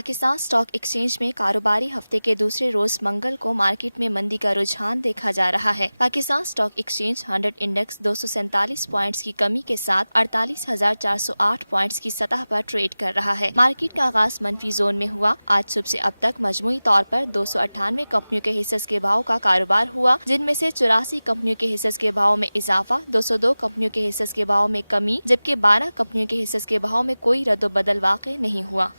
Pakistan stock exchange में कारोबारी हफ्ते के दूसरे रोज मंगल को मार्केट में मंदी का रुझान देखा जा रहा है। Pakistan stock exchange 100 index 247 points की कमी के साथ 48,408 पॉइंट्स की सतह पर ट्रेड कर रहा है। मार्केट का आगाज मनफी जोन में हुआ। आज सुबह से अब तक मजमूई तौर पर 298 कंपनियों के हिस्से के भाव का कारोबार हुआ, जिनमें से 84 कंपनियों के हिस्से के भाव में इजाफा, 202 कंपनियों के हिस्से के भाव में कमी, जबकि 12 कंपनियों के हिस्से के भाव में कोई रद्दोबदल वाक़ई नहीं हुआ।